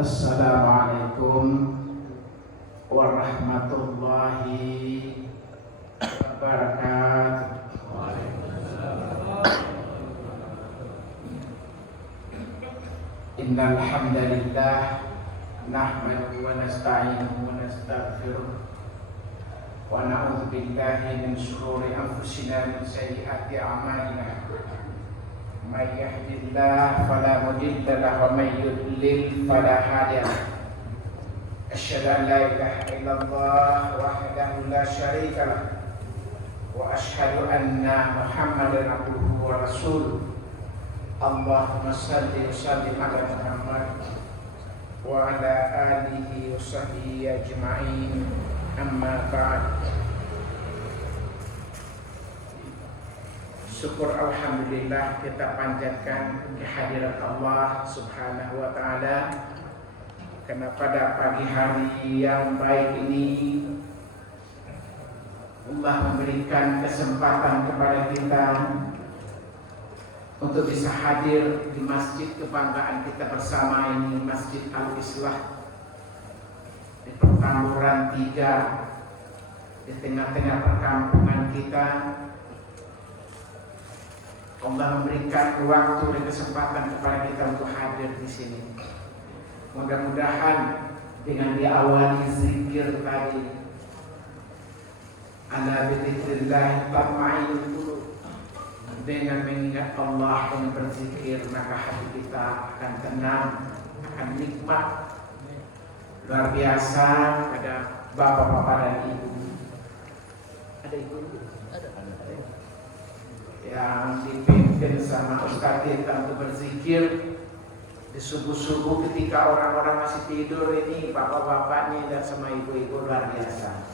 Assalamualaikum warahmatullahi wabarakatuh. Innal hamdalillah nahmaduhu wa nasta'inuhu wa nastaghfiruh wa na'udzu billahi min shururi anfusina min sayyiati a'malina. May yahdihillahu fala mudilla lahu wa may yudlil fala hadiya lahu. Asyhadu an la ilaha illallah wahdahu la syarika lahu wa asyhadu anna Muhammadan abduhu wa rasuluh. Allahumma shalli wa sallim ala Muhammad wa ala alihi wa sahbihi ajma'in. Amma ba'd. Syukur alhamdulillah kita panjatkan kehadirat Allah Subhanahu wa taala, karena pada pagi hari yang baik ini Allah memberikan kesempatan kepada kita untuk bisa hadir di masjid kebanggaan kita bersama ini, Masjid Al-Islah di Petamburan 3, di tengah-tengah perkampungan kita. Allah memberikan waktu dan kesempatan kepada kita untuk hadir di sini. Mudah-mudahan dengan diawali zikir tadi, ala bidzikrillah tatma'innul qulub, dengan mengingat Allah dan berzikir, maka hati kita akan tenang, akan nikmat. Luar biasa pada bapak-bapak dan ibu. Ada ibu? Ada. Yang dipimpin sama Ustaz kita untuk berzikir di subuh-subuh ketika orang-orang masih tidur ini, bapak-bapaknya dan sama ibu-ibu luar biasa.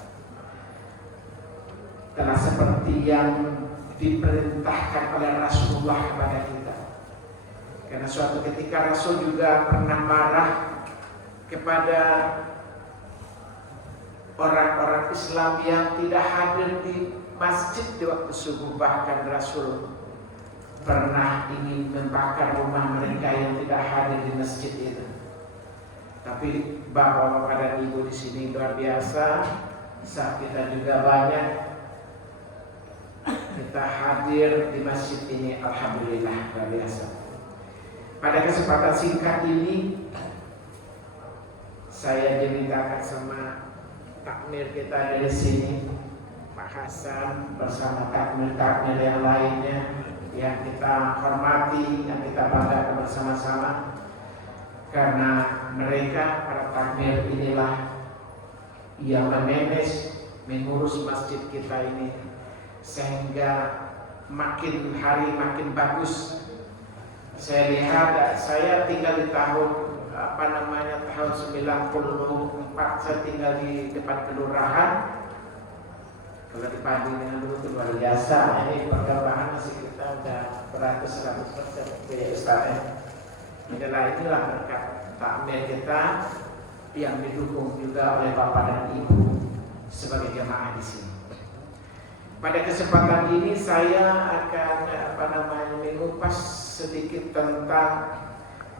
Karena seperti yang diperintahkan oleh Rasulullah kepada kita. Karena suatu ketika Rasul juga pernah marah kepada orang-orang Islam yang tidak hadir di masjid di waktu subuh. Bahkan Rasul pernah ingin membakar rumah mereka yang tidak hadir di masjid itu. Tapi bapak-bapak dan ibu di sini luar biasa. Saat kita juga banyak, kita hadir di masjid ini, alhamdulillah luar biasa. Pada kesempatan singkat ini, saya dimintakan sama takmir kita dari sini, Pak Hasan, bersama takmir-takmir yang lainnya yang kita hormati, yang kita banggakan bersama-sama, karena mereka para takmir inilah yang memanage, mengurus masjid kita ini sehingga makin hari makin bagus. Saya lihat, saya tinggal di tahun tahun 94, saya tinggal di depan kelurahan. Kalau dibanding dengan dulu itu luar biasa. Ini perkembangan masih kita udah beratus-ratus% ya Ustaz. Inilah berkat takmir kita yang didukung juga oleh Bapak dan Ibu sebagai jemaah di sini. Pada kesempatan ini saya akan mengupas sedikit tentang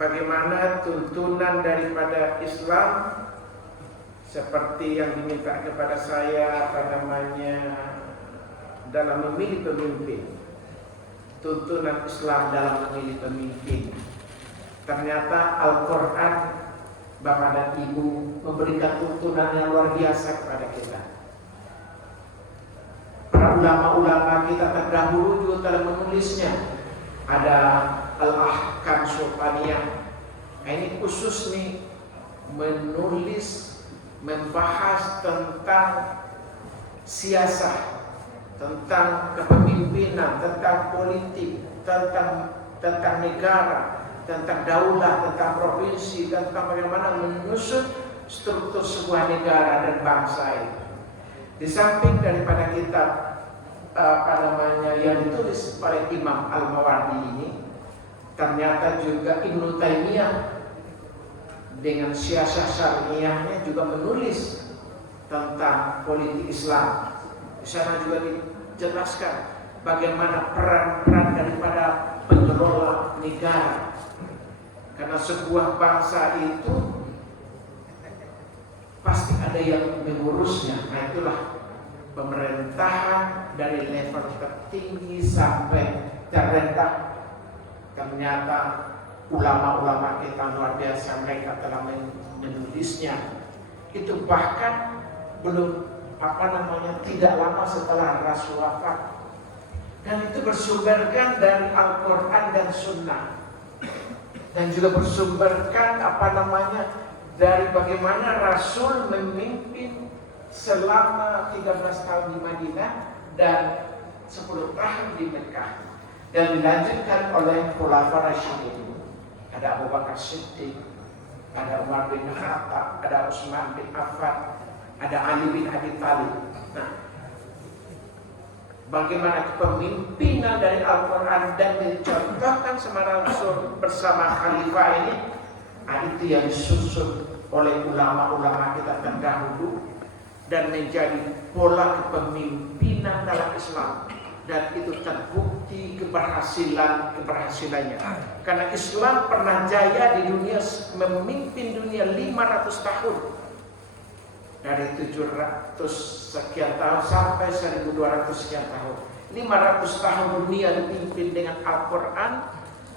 bagaimana tuntunan daripada Islam seperti yang diminta kepada saya dalam memilih pemimpin. Tuntunan Islam dalam memilih pemimpin. Ternyata Al-Quran, Bapak dan Ibu, memberikan tuntunan yang luar biasa kepada kita. Para ulama-ulama kita terdahulu juga telah menulisnya. Ada Al-Ahkam Sultaniyah. Nah, ini khusus nih menulis, membahas tentang siasah, tentang kepemimpinan, tentang politik, tentang negara, tentang daulah, tentang provinsi, tentang bagaimana menyusun struktur sebuah negara dan bangsa ini. Di samping daripada kitab yang ditulis oleh Imam Al-Mawardi ini, ternyata juga Ibnu Taimiyah dengan siasah syariahnya juga menulis tentang politik Islam. Di sana juga dijelaskan bagaimana peran-peran daripada pengelola negara. Karena sebuah bangsa itu pasti ada yang mengurusnya. Nah itulah pemerintahan dari level tertinggi sampai terendah. Ternyata ulama-ulama kita luar biasa, mereka telah menulisnya. Itu bahkan belum tidak lama setelah Rasul wafat. Dan itu bersumberkan dari Al-Quran dan Sunnah. Dan juga bersumberkan dari bagaimana Rasul memimpin selama 13 tahun di Madinah dan 10 tahun di Mekah. Dan dilanjutkan oleh Khulafaur Rasyidin. Ada Abu Bakar Siddiq, ada Umar bin Khattab, ada Utsman bin Affan, ada Ali bin Abi Thalib. Nah, bagaimana kepemimpinan dari Al-Quran dan dicontohkan sama Rasul bersama Khalifah ini, itu yang disusun oleh ulama-ulama kita terdahulu dan menjadi pola kepemimpinan dalam Islam. Dan itu terbukti keberhasilannya. Karena Islam pernah jaya di dunia, memimpin dunia 500 tahun. Dari 700 sekian tahun sampai 1200 sekian tahun. 500 tahun dunia dipimpin dengan Al-Quran,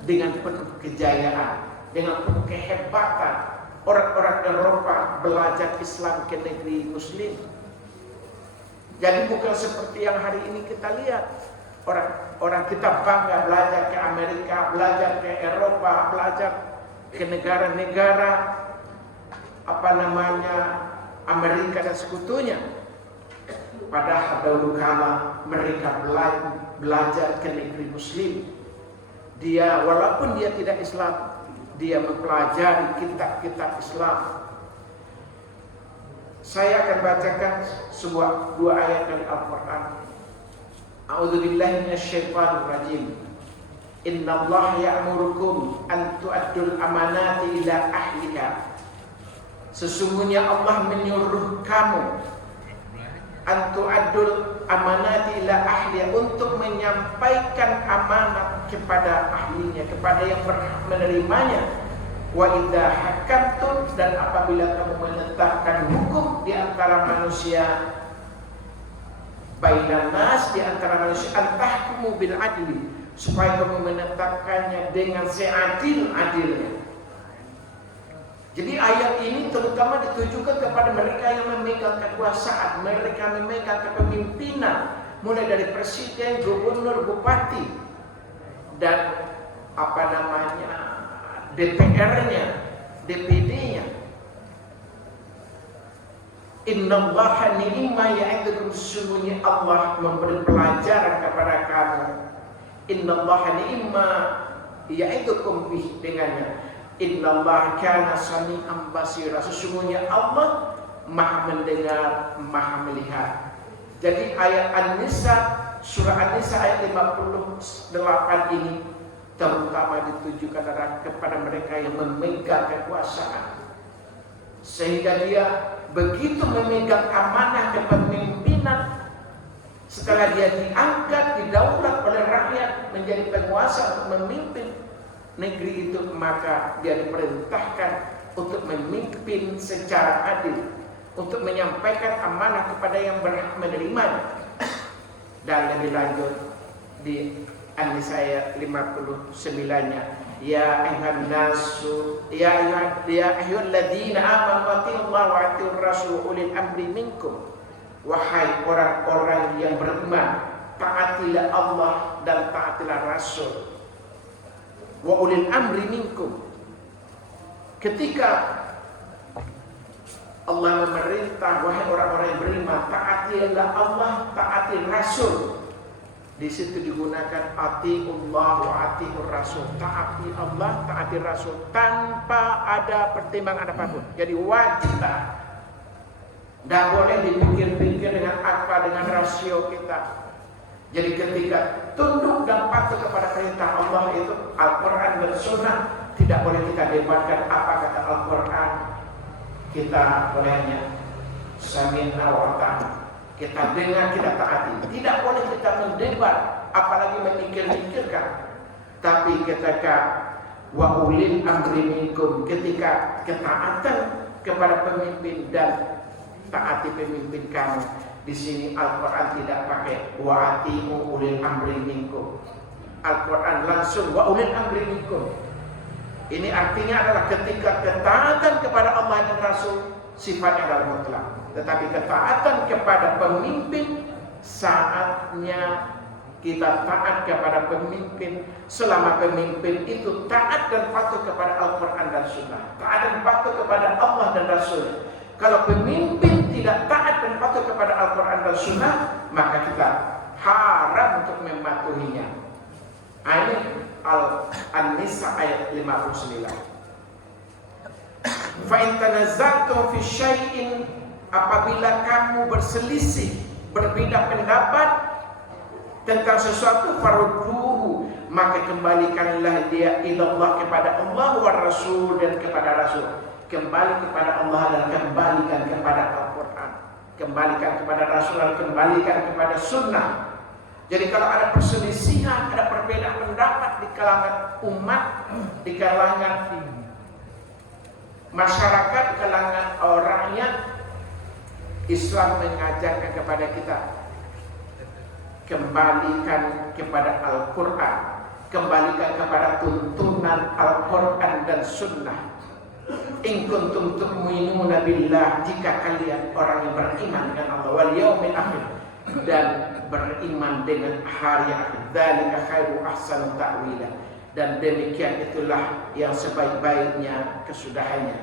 dengan penuh kejayaan, dengan penuh kehebatan. Orang-orang Eropa belajar Islam ke negeri Muslim. Jadi bukan seperti yang hari ini kita lihat. Orang kita bangga belajar ke Amerika, belajar ke Eropa, belajar ke negara-negara Amerika dan sekutunya. Padahal dahulu kala mereka belajar ke negeri Muslim. Walaupun dia tidak Islam, dia mempelajari kitab-kitab Islam. Saya akan bacakan dua ayat dari Al-Quran. A'udzubillahi minasyaitonir rajim. Innallaha ya'murukum an tu'addul amanati ila ahliha. Sesungguhnya Allah menyuruh kamu an tu'addul amanati ila ahliha, untuk menyampaikan amanat kepada ahlinya, kepada yang berhak menerimanya. Wa idza hakamtum, dan apabila kamu menetapkan hukum di antara manusia, bainan nas, di antara manusia, antahkumu bil adli, supaya kamu menetapkannya dengan seadil-adilnya. Jadi ayat ini terutama ditujukan kepada mereka yang memegang kekuasaan, mereka memegang kepemimpinan, mulai dari presiden, gubernur, bupati, dan DPR-nya, DPD-nya. Innallaha ni'ma ya'idukum, sesungguhnya Allah memberi pelajaran kepada kamu. Innallaha ni'ma ya'idukum bih, dengannya. Innallaha kana sami'an basira, sesungguhnya Allah Maha mendengar, Maha melihat. Jadi ayat An-Nisa, surah An-Nisa ayat 58 ini terutama ditujukan kepada mereka yang memegang kekuasaan, sehingga dia begitu memegang amanah kepemimpinan, setelah dia diangkat, didaulat oleh rakyat menjadi penguasa untuk memimpin negeri itu, maka dia diperintahkan untuk memimpin secara adil, untuk menyampaikan amanah kepada yang berhak menerimanya. Dan lebih lanjut di An-Nisa ayat 59-nya, ya ayyuhan nasu ya ayyuhalladzina amanu atiillaha wa atiiur rasul ulil amri minkum, wahai orang-orang yang beriman, taatilah Allah dan taatilah Rasul. Wa ulil amri minkum, ketika Allah memerintah, wahai orang-orang yang beriman, taatilah Allah, taati Rasul. Di situ digunakan atiullah wa atiur rasul, taati Allah, taati Rasul, tanpa ada pertimbangan apapun. Jadi wajib taat. Tidak boleh dipikir-pikir dengan rasio kita. Jadi ketika tunduk dan patuh kepada perintah Allah itu Al-Quran dan Sunnah, tidak boleh kita debatkan apa kata Al-Quran. Kita bolehnya sami'na wa ata'na, kita dengar, kita taati. Tidak boleh kita mendebat, apalagi memikir-mikirkan. Tapi ketika wa ulil amri minkum, ketika ketaatan kepada pemimpin dan taati pemimpin kamu. Di sini Al-Quran tidak pakai wa ati'u ulil amri minkum. Al-Quran langsung wa ulil amri minkum. Ini artinya adalah ketika ketaatan kepada Allah dan Rasul sifatnya adalah mutlak. Tetapi ketaatan kepada pemimpin, saatnya kita taat kepada pemimpin selama pemimpin itu taat dan patuh kepada Al-Quran dan Sunnah, taat dan patuh kepada Allah dan Rasul. Kalau pemimpin tidak taat dan patuh kepada Al-Quran dan Sunnah, maka kita haram untuk mematuhinya. Ini An-Nisa ayat 59. Fa in tanaza'tum fi syai'in, apabila kamu berselisih, berbeda pendapat tentang sesuatu, farudduhu, maka kembalikanlah dia ilallah, kepada Allah wa Rasul, dan kepada Rasul. Kembali kepada Allah dan kembalikan kepada Al-Quran, kembalikan kepada Rasul dan kembalikan kepada Sunnah. Jadi kalau ada perselisihan, ada perbedaan pendapat di kalangan umat, di kalangan masyarakat, di kalangan orangnya, Islam mengajarkan kepada kita, kembalikan kepada Al-Quran, kembalikan kepada tuntunan Al-Quran dan Sunnah. In kuntum tu'minuna billah, jika kalian orang yang beriman dengan Allah wal yaumil akhir, dan beriman dengan hari akhir, dzalika khairu ahsanu ta'wila, dan demikian itulah yang sebaik-baiknya kesudahannya.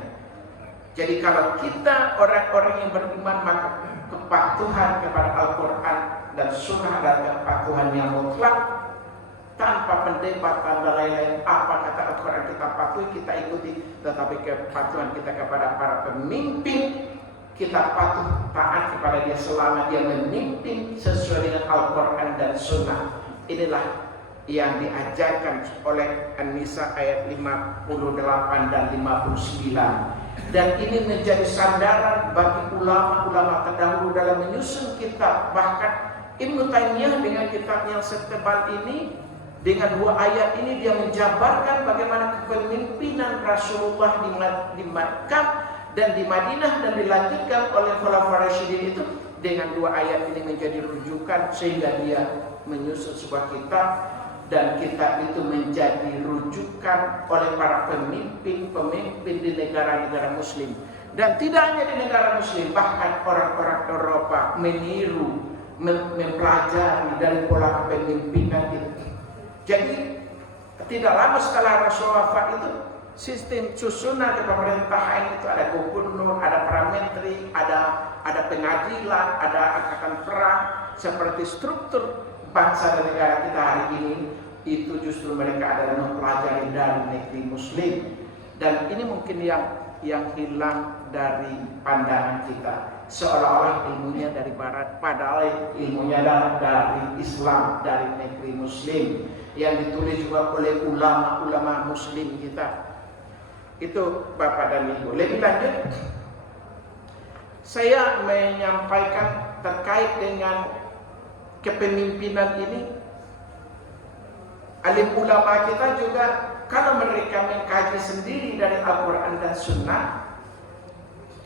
Jadi kalau kita orang-orang yang beriman, maka kepatuhan kepada Al-Quran dan Sunnah adalah kepatuhan yang mutlak, tanpa pendebat, tanpa lain-lain. Apa kata Al-Quran kita patuhi, kita ikuti. Tetapi kepatuhan kita kepada para pemimpin, kita patuh taat kepada dia selama dia memimpin sesuai dengan Al-Quran dan Sunnah. Inilah yang diajarkan oleh An-Nisa ayat 58 dan 59. Dan ini menjadi sandaran bagi ulama-ulama terdahulu dalam menyusun kitab. Bahkan Ibnu Taimiyah dengan kitab yang setebal ini, dengan dua ayat ini, dia menjabarkan bagaimana kepemimpinan Rasulullah di Makkah dan di Madinah dan dilanjutkan oleh Khulafaur Rasyidin itu. Dengan dua ayat ini menjadi rujukan sehingga dia menyusun sebuah kitab, dan kitab itu menjadi rujukan oleh para pemimpin di negara-negara Muslim. Dan tidak hanya di negara Muslim, bahkan orang-orang Eropa meniru, mempelajari dari pola kepemimpinan itu. Jadi tidak lama setelah Rasulullah wafat itu, sistem susunan di pemerintahan itu ada gubernur, ada para menteri, ada pengadilan, ada angkatan perang. Seperti struktur bangsa dan negara kita hari ini, itu justru mereka adalah mempelajari dari negeri Muslim. Dan ini mungkin yang hilang dari pandangan kita, seolah-olah ilmunya dari Barat, padahal ilmunya dari Islam, dari negeri Muslim, yang ditulis juga oleh ulama-ulama Muslim kita. Itu Bapak dan Ibu. Lebih lanjut, saya menyampaikan terkait dengan kepemimpinan ini. Alim ulama kita juga, kalau mereka mengkaji sendiri dari Al-Quran dan Sunnah,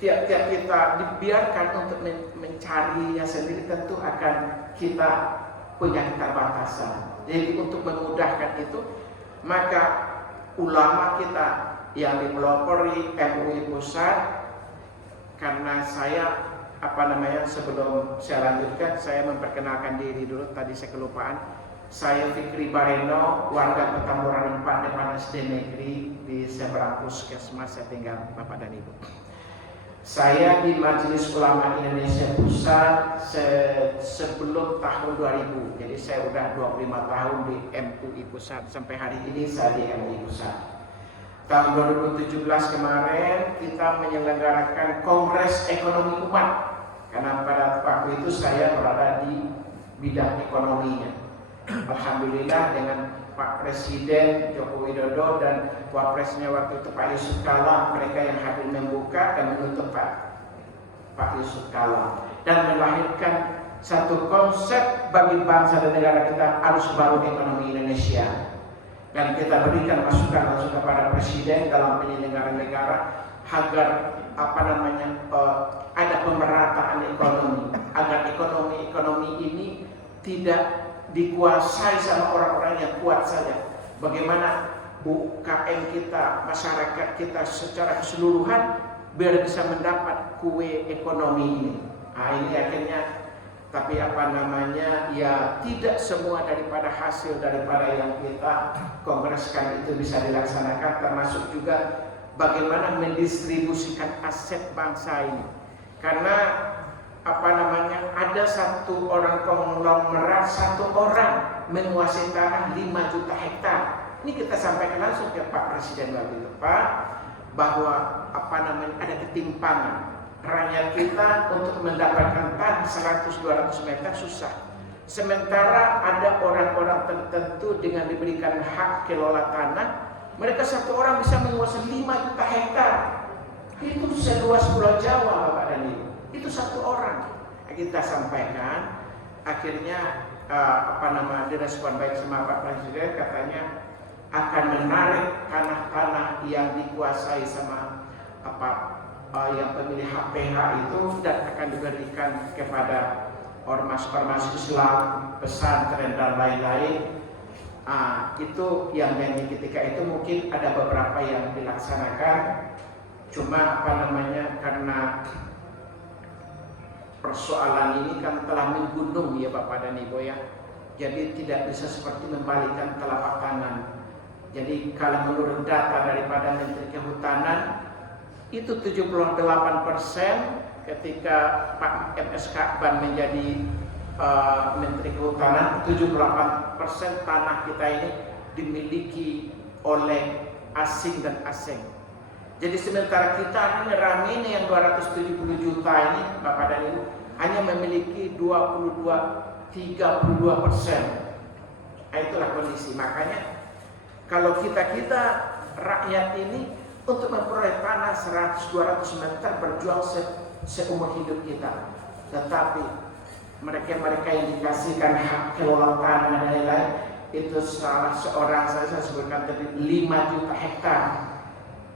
tiap-tiap kita dibiarkan untuk mencarinya sendiri, tentu akan kita punya keterbatasan. Jadi untuk memudahkan itu, maka ulama kita yang dipelopori MUI Pusat, karena saya sebelum saya lanjutkan, saya memperkenalkan diri dulu, tadi saya kelupaan. Saya Fikri Bareno, warga Petamburan 4, depan SD Negeri di seberang Puskesmas, saya tinggal Bapak dan Ibu. Saya di Majelis Ulama Indonesia Pusat sebelum tahun 2000. Jadi saya udah 25 tahun di MUI Pusat, sampai hari ini saya di MUI Pusat. Tahun 2017 kemarin kita menyelenggarakan Kongres Ekonomi Umat, karena pada waktu itu saya berada di bidang ekonominya. Alhamdulillah dengan Pak Presiden Joko Widodo dan Wapresnya waktu itu Pak Yusuf Kalla, mereka yang hadir membuka dan menutup Pak Yusuf Kalla, dan melahirkan satu konsep bagi bangsa dan negara kita, arus baru ekonomi Indonesia. Dan kita berikan masukan kepada Presiden dalam penyelenggaraan negara agar ada pemerataan ekonomi agar ekonomi ini tidak dikuasai sama orang-orang yang kuat saja. Bagaimana UKM kita, masyarakat kita secara keseluruhan biar bisa mendapat kue ekonomi ini. Nah, ini akhirnya, tapi ya tidak semua daripada hasil daripada yang kita kongreskan itu bisa dilaksanakan, termasuk juga bagaimana mendistribusikan aset bangsa ini. Karena ada satu orang konglomerat, satu orang menguasai tanah 5 juta hektar. Ini kita sampaikan langsung ke Pak Presiden waktu itu, Pak, bahwa ada ketimpangan. Rakyat kita untuk mendapatkan tanah 100-200 meter susah. Sementara ada orang-orang tertentu dengan diberikan hak kelola tanah, mereka satu orang bisa menguasai 5 juta hektar. Itu seluas Pulau Jawa, Bapak dan Ibu. Itu satu orang. Kita sampaikan, akhirnya direspon baik sama Pak Presiden, katanya akan menarik tanah-tanah yang dikuasai sama yang pemilih HPH itu dan akan diberikan kepada ormas-ormas Islam, pesantren dan lain-lain. Itu yang ketika itu mungkin ada beberapa yang dilaksanakan, cuma karena persoalan ini kan telah menggunung ya Bapak dan Ibu ya. Jadi tidak bisa seperti membalikan telapak tangan. Jadi kalau menurut data daripada Menteri Kehutanan itu 78% ketika Pak MS Kakban menjadi Menteri Kehutanan, 78% tanah kita ini dimiliki oleh asing dan asing. Jadi sementara kita ini Ramene yang 270 juta ini Bapak dan Ibu hanya memiliki 32% itulah kondisi. Makanya kalau kita rakyat ini untuk memperoleh tanah 100-200 meter berjuang seumur hidup kita. Tetapi mereka yang dikasihkan hak kelola tanah dan lain-lain itu salah seorang, saya sebutkan tadi 5 juta hektar.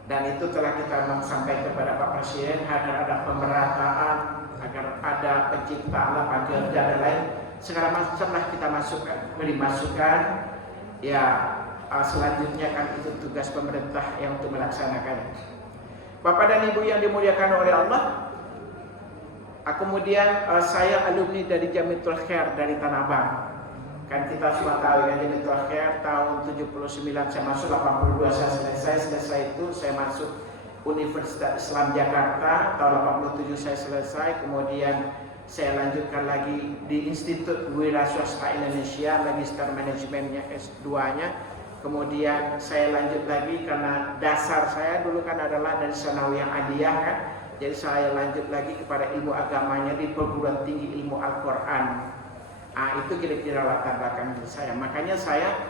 Dan itu telah kita sampaikan kepada Pak Presiden agar ada pemerataan, agar ada penciptaan lapangan kerja dan lain. Segala macam lah kita dimasukkan. Ya selanjutnya kan itu tugas pemerintah yang untuk melaksanakan. Bapak dan Ibu yang dimuliakan oleh Allah, kemudian saya alumni dari Jamiatul Khair dari Tanah Abang. Kan kita semua tahu ya, Jamiatul Khair tahun 79 saya masuk, 82 saya selesai itu saya masuk Universitas Islam Jakarta, tahun 87 saya selesai, kemudian saya lanjutkan lagi di Institut Wira Swasta Indonesia, Magister Manajemennya S2-nya. Kemudian saya lanjut lagi karena dasar saya dulu kan adalah dari Sanawiyah Aliyah kan. Jadi saya lanjut lagi kepada ilmu agamanya di Perguruan Tinggi Ilmu Al-Quran. Itu kira-kira latar belakang saya. Makanya saya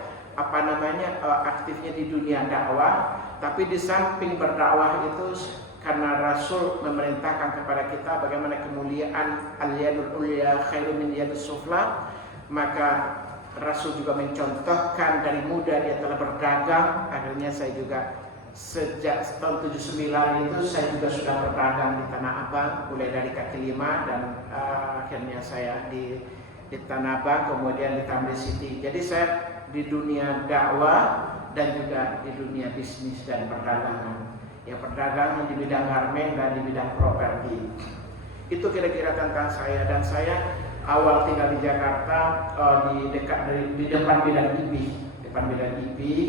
aktifnya di dunia dakwah, tapi di samping berdakwah itu karena Rasul memerintahkan kepada kita bagaimana kemuliaan al-yadul ulya khairun min yadus sufla, maka Rasul juga mencontohkan dari muda dia telah berdagang. Akhirnya saya juga sejak tahun 79 itu saya juga sudah berdagang di Tanah Abang, mulai dari kaki lima dan akhirnya saya di Tanah Abang, kemudian di Tamrin City. Jadi saya di dunia dakwah dan juga di dunia bisnis dan perdagangan. Ya perdagangan di bidang garmen dan di bidang properti. Itu kira-kira tentang saya. Dan saya awal tinggal di Jakarta di depan Bidan IPI,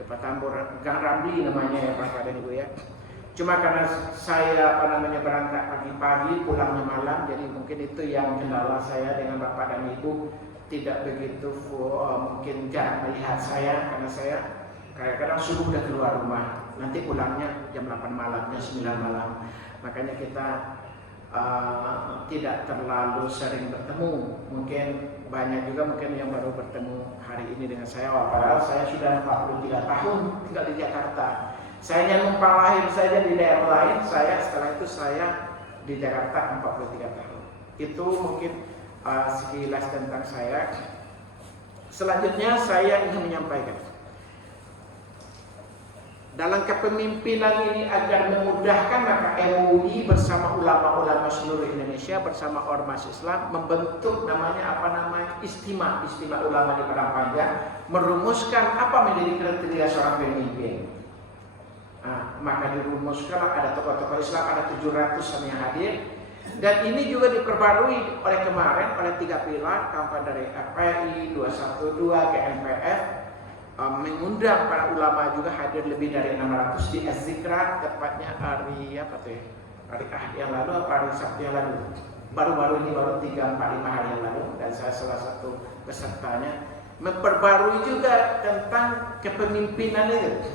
depan Tambor Gang Ramli namanya ya Bapak dan Ibu ya. Cuma karena saya berangkat pagi-pagi pulangnya malam, jadi mungkin itu yang kendala saya dengan Bapak dan Ibu tidak begitu mungkin jarang melihat saya, karena saya kadang-kadang subuh udah keluar rumah, nanti pulangnya jam 8 malam, jam 9 malam. Makanya kita tidak terlalu sering bertemu. Mungkin banyak juga mungkin yang baru bertemu hari ini dengan saya, padahal saya sudah 43 tahun tinggal di Jakarta. Saya hanya numpang lahir saja di daerah lain, setelah itu saya di Jakarta 43 tahun. Itu mungkin sekilas tentang saya. Selanjutnya saya ingin menyampaikan Dalam kepemimpinan ini agar memudahkan, maka MUI bersama ulama-ulama seluruh Indonesia bersama Ormas Islam membentuk istimewa ulama di Padang Panjang, merumuskan apa menjadi kriteria seorang pemimpin. Maka dirumuskan ada tokoh-tokoh Islam, ada 700 yang hadir, dan ini juga diperbarui oleh kemarin oleh 3 pilar, kawan dari FPI, 212, GNPF, mengundang para ulama juga hadir lebih dari 600 di Az-Zikra, tepatnya hari Ahad yang lalu atau hari Sabtu yang lalu. Baru-baru ini, baru 3-4-5 hari yang lalu, dan saya salah satu pesertanya. Memperbarui juga tentang kepemimpinan itu.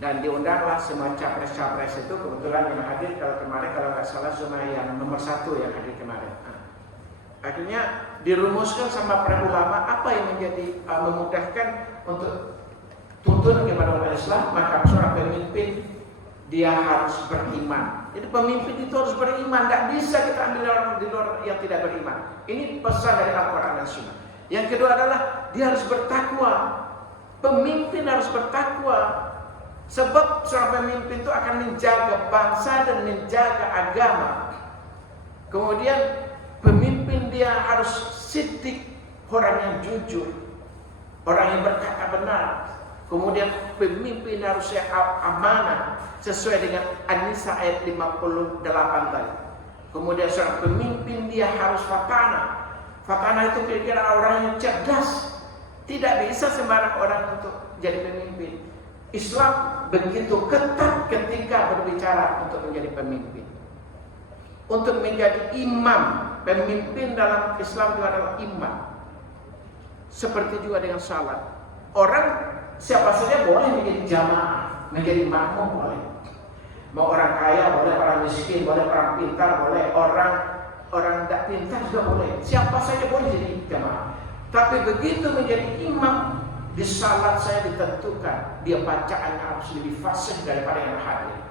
Dan diundanglah semua capres-capres itu, kebetulan yang hadir kalau kemarin kalau nggak salah cuma yang nomor 1 yang hadir kemarin. Akhirnya dirumuskan sama para ulama apa yang menjadi memudahkan untuk tuntun kepada umat Islam. Maka seorang pemimpin dia harus beriman. Jadi pemimpin itu harus beriman. Tidak bisa kita ambil orang di luar yang tidak beriman. Ini pesan dari Al-Quran dan Sunnah. Yang kedua adalah dia harus bertakwa. Pemimpin harus bertakwa. Sebab seorang pemimpin itu akan menjaga bangsa dan menjaga agama. Kemudian pemimpin dia harus siddiq, orang yang jujur, orang yang berkata benar. Kemudian pemimpin harus yang amanah sesuai dengan An-Nisa ayat 58 tadi. Kemudian seorang pemimpin dia harus fatanah. Fatanah itu kira-kira orang yang cerdas. Tidak bisa sembarang orang untuk jadi pemimpin. Islam begitu ketat ketika berbicara untuk menjadi pemimpin. Untuk menjadi imam, pemimpin dalam Islam juga adalah imam. Seperti juga dengan salat. Orang siapa saja boleh menjadi jamaah, menjadi makmum boleh. Mau orang kaya boleh, orang miskin boleh, orang pintar boleh, orang tidak pintar juga boleh. Siapa saja boleh jadi jamaah. Tapi begitu menjadi imam, di salat saya ditentukan dia bacaannya harus lebih fasih daripada yang hadir.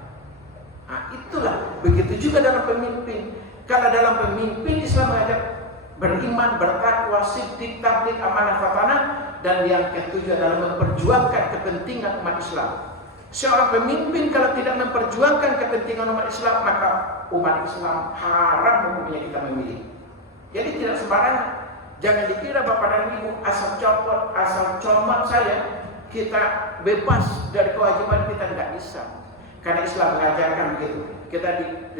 Itulah begitu juga dalam pemimpin. Kalau dalam pemimpin Islam mengajak beriman, bertakwa, siddiq, tabligh, amanah, fatanah, dan yang ketujuh adalah memperjuangkan kepentingan umat Islam. Seorang pemimpin kalau tidak memperjuangkan kepentingan umat Islam, maka umat Islam haram hukumnya kita memilih. Jadi tidak sembarangan. Jangan dikira Bapak dan Ibu asal copot, asal comot saya, kita bebas dari kewajiban kita, tidak bisa. Karena Islam mengajarkan begitu. Kita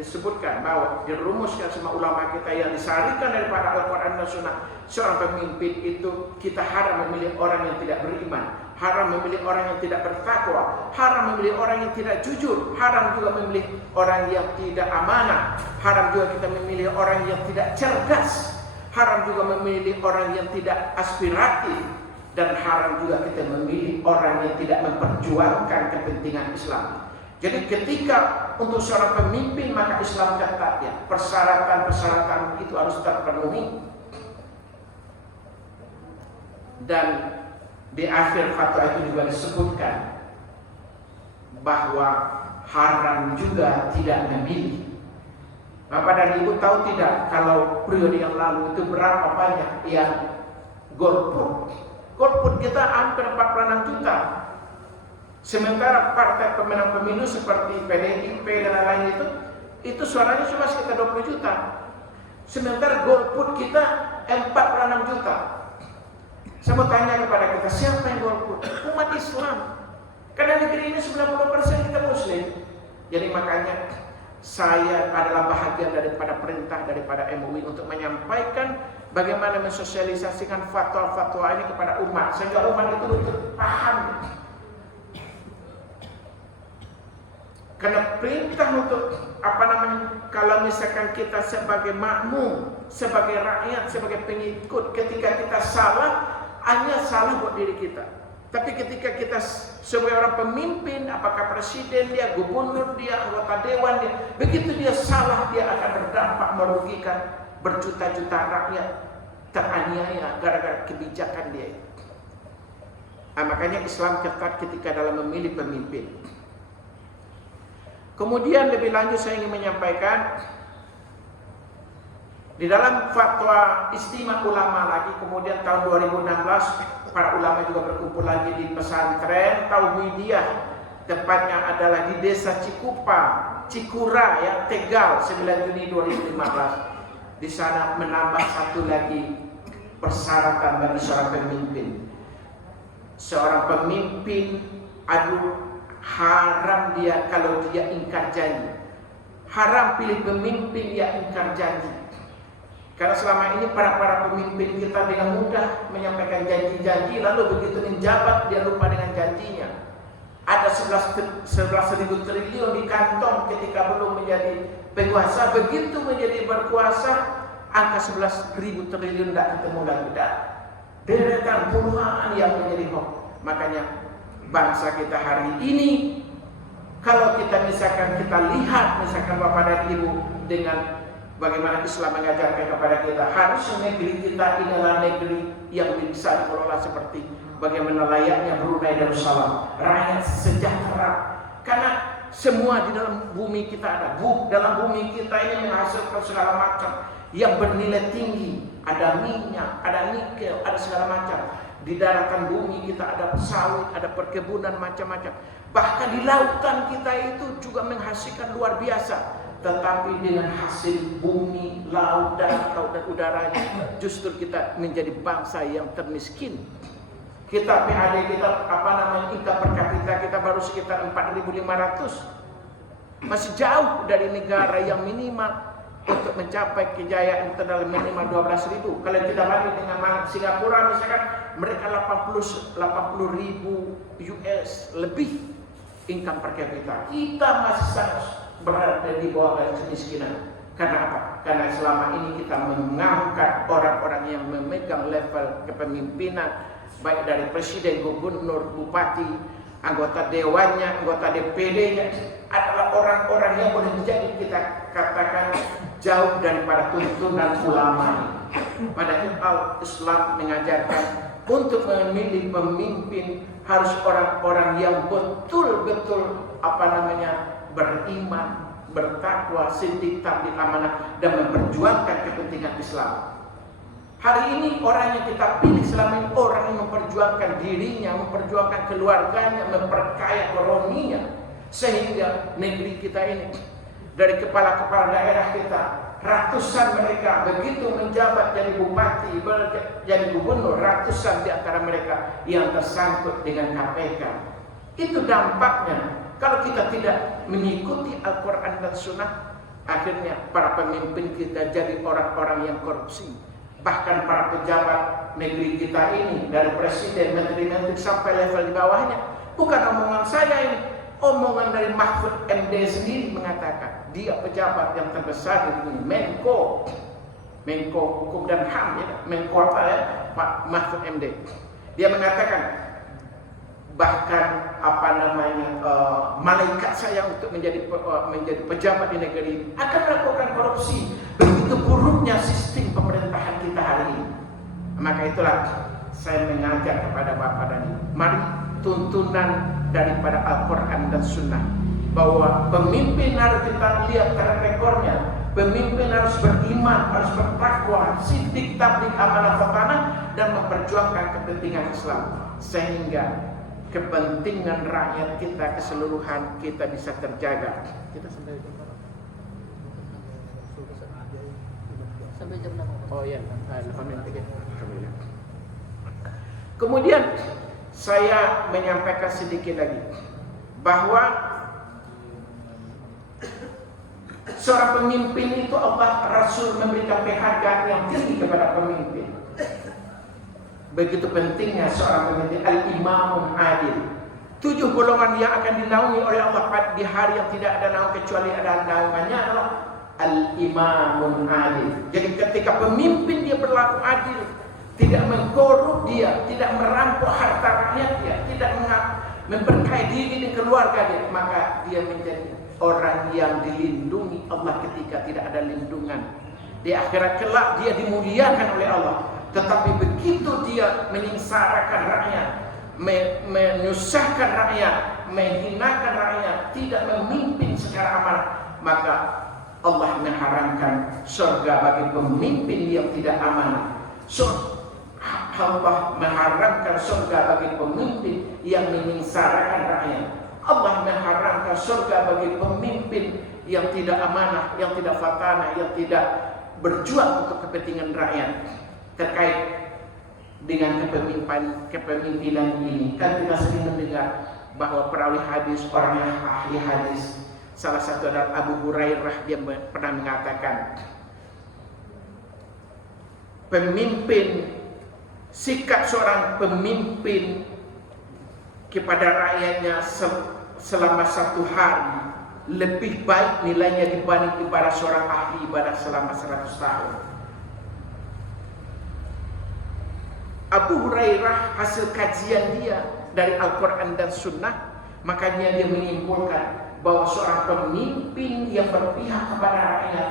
disebutkan bahwa dirumuskan sama ulama kita yang disarikan daripada Al-Quran dan Sunnah. Seorang pemimpin itu kita haram memilih orang yang tidak beriman, haram memilih orang yang tidak bertakwa, haram memilih orang yang tidak jujur, haram juga memilih orang yang tidak amanah, haram juga kita memilih orang yang tidak cerdas, haram juga memilih orang yang tidak aspiratif, dan haram juga kita memilih orang yang tidak memperjuangkan kepentingan Islam. Jadi ketika untuk seorang pemimpin maka Islam ketat ya, persyaratan-persyaratan itu harus terpenuhi. Dan di akhir fatwa itu juga disebutkan bahwa haram juga tidak memilih. Bapak dan Ibu tahu tidak kalau periode yang lalu itu berapa banyak yang golput? Golput kita hampir 46 juta. Sementara partai pemenang pemilu seperti PDIP dan lain-lain itu suaranya cuma sekitar 20 juta. Sementara golput kita 46 juta. Saya mau tanya kepada kita, siapa yang golput? Umat Islam. Karena negeri ini 90% kita Muslim. Jadi makanya saya adalah bahagian daripada perintah daripada MUI untuk menyampaikan bagaimana mensosialisasikan fatwa-fatwa ini kepada umat sehingga umat itu betul paham. Karena perintah untuk kalau misalkan kita sebagai makmum, sebagai rakyat, sebagai pengikut, ketika kita salah, hanya salah buat diri kita. Tapi ketika kita sebagai orang pemimpin, apakah presiden dia, gubernur dia, anggota dewan dia, begitu dia salah, dia akan berdampak merugikan berjuta-juta rakyat teraniaya gara-gara kebijakan dia. Makanya Islam ketat ketika dalam memilih pemimpin. Kemudian lebih lanjut saya ingin menyampaikan Di dalam fatwa istimewa ulama lagi, kemudian tahun 2016 para ulama juga berkumpul lagi di pesantren Tauhidiyah, tepatnya adalah di desa Cikura ya, Tegal, 9 Juni 2015. Di sana menambah satu lagi persyaratan bagi seorang pemimpin. Seorang pemimpin, haram dia kalau dia ingkar janji. Haram pilih pemimpin yang ingkar janji. Karena selama ini para pemimpin kita dengan mudah menyampaikan janji-janji, lalu begitu menjabat dia lupa dengan janjinya. Ada 11.000 triliun di kantong ketika belum menjadi penguasa, begitu menjadi berkuasa angka 11.000 triliun tidak ketemu lagi. Deretan puluhan yang menjadi hoax. Makanya bangsa kita hari ini, kalau kita misalkan kita lihat misalkan Bapak dan Ibu dengan bagaimana Islam mengajarkan kepada kita, harusnya negeri kita inilah negeri yang bisa dikelola seperti bagaimana layaknya Brunei Darussalam, rakyat sejahtera. Karena semua di dalam bumi kita ada. Dalam bumi kita ini menghasilkan segala macam yang bernilai tinggi. Ada minyak, ada nikel, ada segala macam. Di daratan bumi kita ada sawit, ada perkebunan macam-macam. Bahkan di lautan kita itu juga menghasilkan luar biasa. Tetapi dengan hasil bumi, laut dan udaranya, justru kita menjadi bangsa yang termiskin. Kita PAD kita income per kapita kita baru sekitar 4.500. Masih jauh dari negara yang minimal untuk mencapai kejayaan itu adalah minimal 12.000. Kalau kita banding dengan Singapura misalkan, mereka 80.000 US lebih income per kapita. Kita masih sangat berada di bawah garis kemiskinan. Karena apa? Karena selama ini kita mengangkat orang-orang yang memegang level kepemimpinan, baik dari presiden, gubernur, bupati, anggota dewannya, anggota DPD-nya, adalah orang-orang yang boleh menjadi kita katakan jauh daripada tuntunan ulama. Padahal Islam mengajarkan untuk memilih pemimpin harus orang-orang yang betul-betul beriman, bertakwa, sindik, tablik amanah, dan memperjuangkan kepentingan Islam. Hari ini orang yang kita pilih selama ini orang yang memperjuangkan dirinya, memperjuangkan keluarganya, memperkaya ekonominya, sehingga negeri kita ini dari kepala-kepala daerah kita, ratusan mereka begitu menjabat jadi bupati, jadi gubernur, ratusan di antara mereka yang tersangkut dengan KPK. Itu dampaknya. Kalau kita tidak mengikuti Al-Quran dan Sunnah, akhirnya para pemimpin kita jadi orang-orang yang korupsi. Bahkan para pejabat negeri kita ini, dari presiden, menteri-menteri sampai level di bawahnya, bukan omongan saya ini, omongan dari Mahfud MD sendiri mengatakan, dia pejabat yang terbesar di dunia, Menko Hukum dan HAM, ya, Menko Pak Mahfud MD. Dia mengatakan, bahkan malaikat saya untuk menjadi pejabat di negeri akan melakukan korupsi. Begitu buruknya sistem pemerintahan kita hari ini. Maka itulah saya mengajak kepada Bapak dan Ibu, mari tuntunan daripada Al-Quran dan Sunnah, bahwa pemimpin harus kita lihat track recordnya. Pemimpin harus beriman, harus bertakwa, sindik, tablik, amanah, fatanah, dan memperjuangkan kepentingan Islam, sehingga kepentingan rakyat kita keseluruhan kita bisa terjaga. Kita sampai jam berapa? Sampai jam 6. Oh iya, 8 menit lagi. Kemudian saya menyampaikan sedikit lagi bahwa seorang pemimpin itu Allah Rasul memberikan penghargaan yang tinggi kepada pemimpin. Begitu pentingnya seorang pemimpin, al-imamun adil. 7 golongan yang akan dinaungi oleh Allah di hari yang tidak ada naung kecuali ada naungannya adalah al-imamun adil. Jadi ketika pemimpin dia berlaku adil, tidak mengkorup dia, tidak merampok harta rakyat dia, tidak memberkahi diri dan keluarga dia, maka dia menjadi orang yang dilindungi Allah ketika tidak ada lindungan. Di akhirat kelak dia dimuliakan oleh Allah. Tetapi begitu dia menyengsarakan rakyat, menyusahkan rakyat, menghinakan rakyat, tidak memimpin secara amanah, maka Allah mengharamkan surga bagi pemimpin yang tidak amanah. Allah mengharamkan surga bagi pemimpin yang menyengsarakan rakyat. Allah mengharamkan surga bagi pemimpin yang tidak amanah, yang tidak fatanah, yang tidak berjuang untuk kepentingan rakyat. Terkait dengan kepemimpinan ini, kan kita sering mendengar bahwa perawi hadis, orang yang ahli hadis, salah satu adalah Abu Hurairah, dia pernah mengatakan, sikap seorang pemimpin kepada rakyatnya selama 1 hari lebih baik nilainya dibanding ibadah seorang ahli ibadah selama 100 tahun. Abu Hurairah hasil kajian dia dari Al-Quran dan Sunnah, makanya dia menyimpulkan bahwa seorang pemimpin yang berpihak kepada rakyat,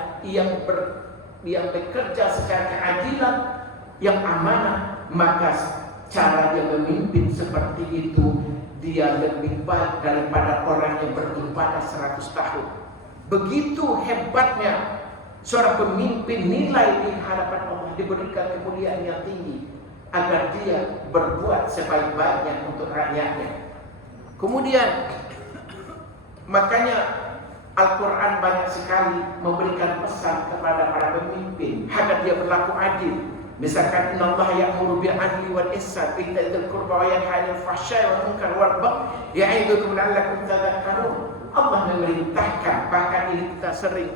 yang bekerja secara keadilan, yang amanah, maka cara dia memimpin seperti itu dia lebih baik daripada orang yang beribadah 100 tahun. Begitu hebatnya seorang pemimpin, nilai di hadapan Allah, diberikan kemuliaan yang tinggi agar dia berbuat sebaik-baiknya untuk rakyatnya. Kemudian makanya Al-Quran banyak sekali memberikan pesan kepada para pemimpin agar dia berlaku adil. Misalkan innallaha ya'muru bil 'adli wal ihsan wa ita'i dzil qurba wa yanha 'anil fahsya'i wal munkar wal baghi ya'idukum la'allakum tadhakkarun. Allah memerintahkan, bahkan ini kita sering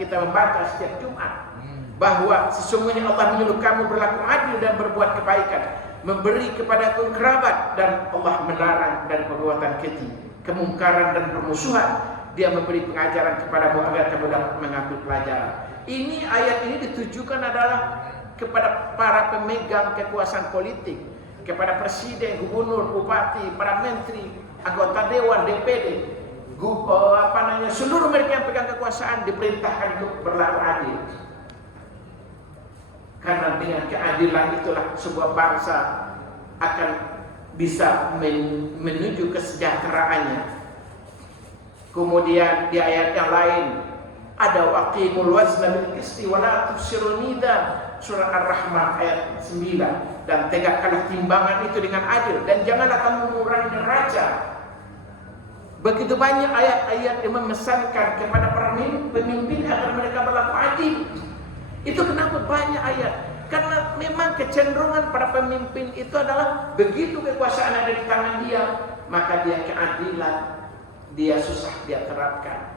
kita membaca setiap Jumat, bahwa sesungguhnya Allah menyuruh kamu berlaku adil dan berbuat kebaikan, memberi kepada kaum kerabat, dan Allah melarang dari perbuatan keji, kemungkaran dan permusuhan. Dia memberi pengajaran kepadamu agar kamu dapat mengambil pelajaran. Ini ayat ini ditujukan adalah kepada para pemegang kekuasaan politik, kepada presiden, gubernur, bupati, para menteri, anggota dewan, DPD, seluruh mereka yang pegang kekuasaan diperintahkan untuk berlaku adil. Karena dengan keadilan itulah sebuah bangsa akan bisa menuju kesejahteraannya. Kemudian di ayat yang lain ada waqimul wazna bil qisti wa la tufsirul mizan, surah Ar-Rahman ayat 9, dan tegakkanlah timbangan itu dengan adil dan janganlah kamu mengurangi neraca. Begitu banyak ayat-ayat yang memesankan kepada para pemimpin agar mereka berlaku adil. Itu kenapa banyak ayat? Karena memang kecenderungan para pemimpin itu adalah begitu kekuasaan ada di tangan dia, maka dia keadilan dia susah dia terapkan.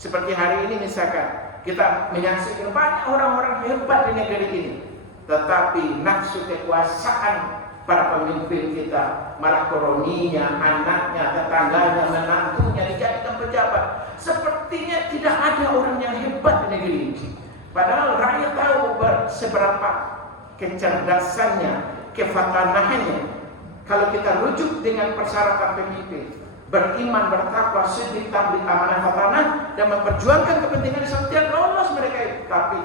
Seperti hari ini misalkan kita menyaksikan banyak orang-orang hebat di negeri ini, tetapi nafsu kekuasaan para pemimpin kita, malah kroninya, anaknya, tetangganya, menantunya dijadikan pejabat. Sepertinya tidak ada orang yang hebat di negeri ini. Padahal rakyat tahu seberapa kecerdasannya, kefatanahannya. Kalau kita rujuk dengan persyaratan pemimpin, beriman, bertakwa, siddiq, tabligh, amanah, fatanah, dan memperjuangkan kepentingan Islam, dia lolos mereka itu. Tapi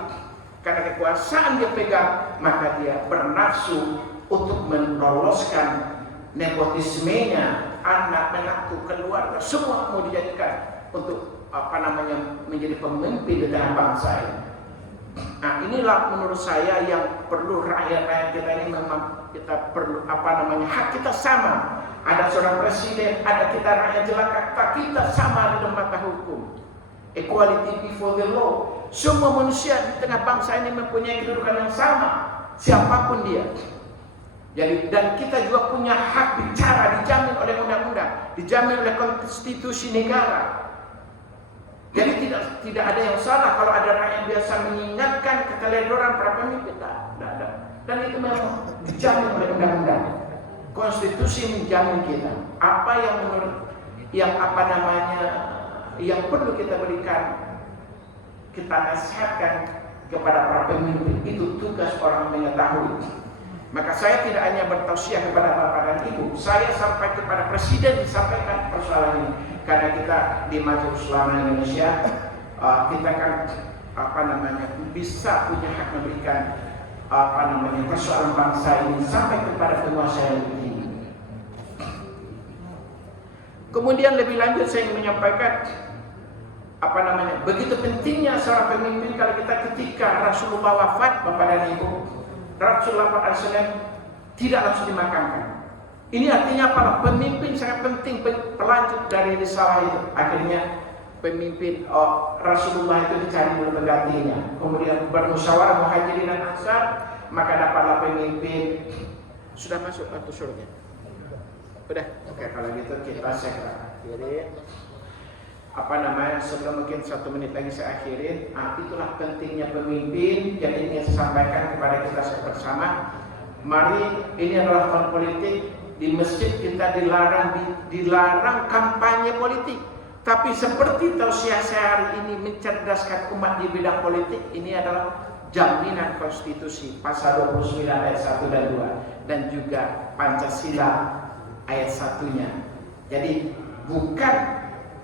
karena kekuasaan dia pegang, maka dia bernafsu untuk meloloskan nepotismenya, anak, menantu, keluarga, semua mau dijadikan untuk menjadi pemimpin di tengah bangsa ini. Nah, inilah menurut saya yang perlu rakyat kita ini, memang kita perlu hak kita sama. Ada seorang presiden, ada kita rakyat jelata, kita sama di mata hukum. Equality before the law. Semua manusia di tengah bangsa ini mempunyai kedudukan yang sama, siapapun dia. Jadi, dan kita juga punya hak bicara, dijamin oleh undang-undang, dijamin oleh konstitusi negara. Jadi tidak ada yang salah kalau ada rakyat biasa mengingatkan keteledoran para pemimpin. Tidak ada. Dan itu memang dijamin oleh undang-undang. Konstitusi menjamin kita. Apa yang yang perlu kita berikan, kita nasihatkan kepada para pemimpin, itu tugas orang mengetahui. Maka saya tidak hanya bertausiah kepada bapak dan ibu, saya sampai kepada presiden disampaikan persoalan ini. Karena kita di Majelis Ulama Indonesia, kita kan bisa punya hak memberikan persoalan bangsa ini sampai kepada penguasa yang tinggi. Kemudian lebih lanjut saya ingin menyampaikan begitu pentingnya seorang pemimpin kalau kita ketika Rasulullah wafat, Bapak dan Ibu, Rasulullah SAW tidak langsung dimakamkan. Ini artinya apa? Pemimpin sangat penting, pelanjut dari risalah itu. Akhirnya pemimpin Rasulullah itu dicari dulu penggantinya. Kemudian bermusyawarah Muhajirin dan Ansar, maka dapatlah pemimpin. Sudah masuk atau surga? Udah? Oke, kalau gitu kita akhirin. Sebelum mungkin 1 menit lagi saya akhirin. Itulah pentingnya pemimpin. Jadi ini saya sampaikan kepada kita bersama. Mari, ini adalah tahun politik. Di masjid kita dilarang kampanye politik. Tapi seperti tausiah saya hari ini mencerdaskan umat di bidang politik, ini adalah jaminan konstitusi pasal 29 ayat 1 dan 2 dan juga Pancasila ayat 1-nya. Jadi bukan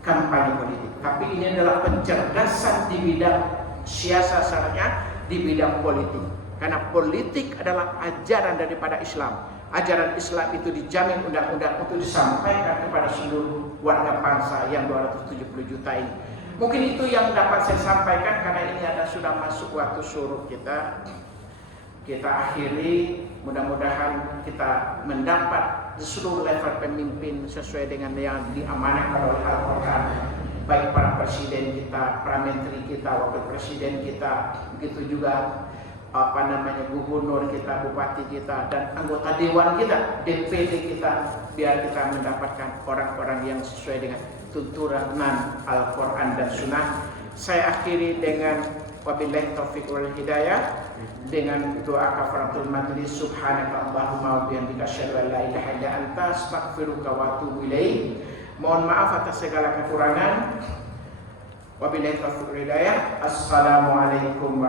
kampanye politik, tapi ini adalah pencerdasan di bidang siasatnya, di bidang politik. Karena politik adalah ajaran daripada Islam. Ajaran Islam itu dijamin undang-undang untuk disampaikan kepada seluruh warga bangsa yang 270 juta ini. Mungkin itu yang dapat saya sampaikan karena ini sudah masuk waktu suruh kita. Kita akhiri, mudah-mudahan kita mendapat di seluruh level pemimpin sesuai dengan yang diamanahkan oleh Al-Quran. Baik para presiden kita, para menteri kita, wakil presiden kita, begitu juga gubernur kita, bupati kita, dan anggota dewan kita, DPD kita, biar kita mendapatkan orang-orang yang sesuai dengan tuntunan Al-Quran dan Sunnah. Saya akhiri dengan wabillahi taufiq wal hidayah, dengan doa kafaratul majlis. Subhanaka Allahumma wa bihamdika asyhadu an la ilaha illa anta astaghfiruka wa atubu ilaik. Mohon maaf atas segala kekurangan. Wabillahi taufiq wal hidayah. Assalamualaikum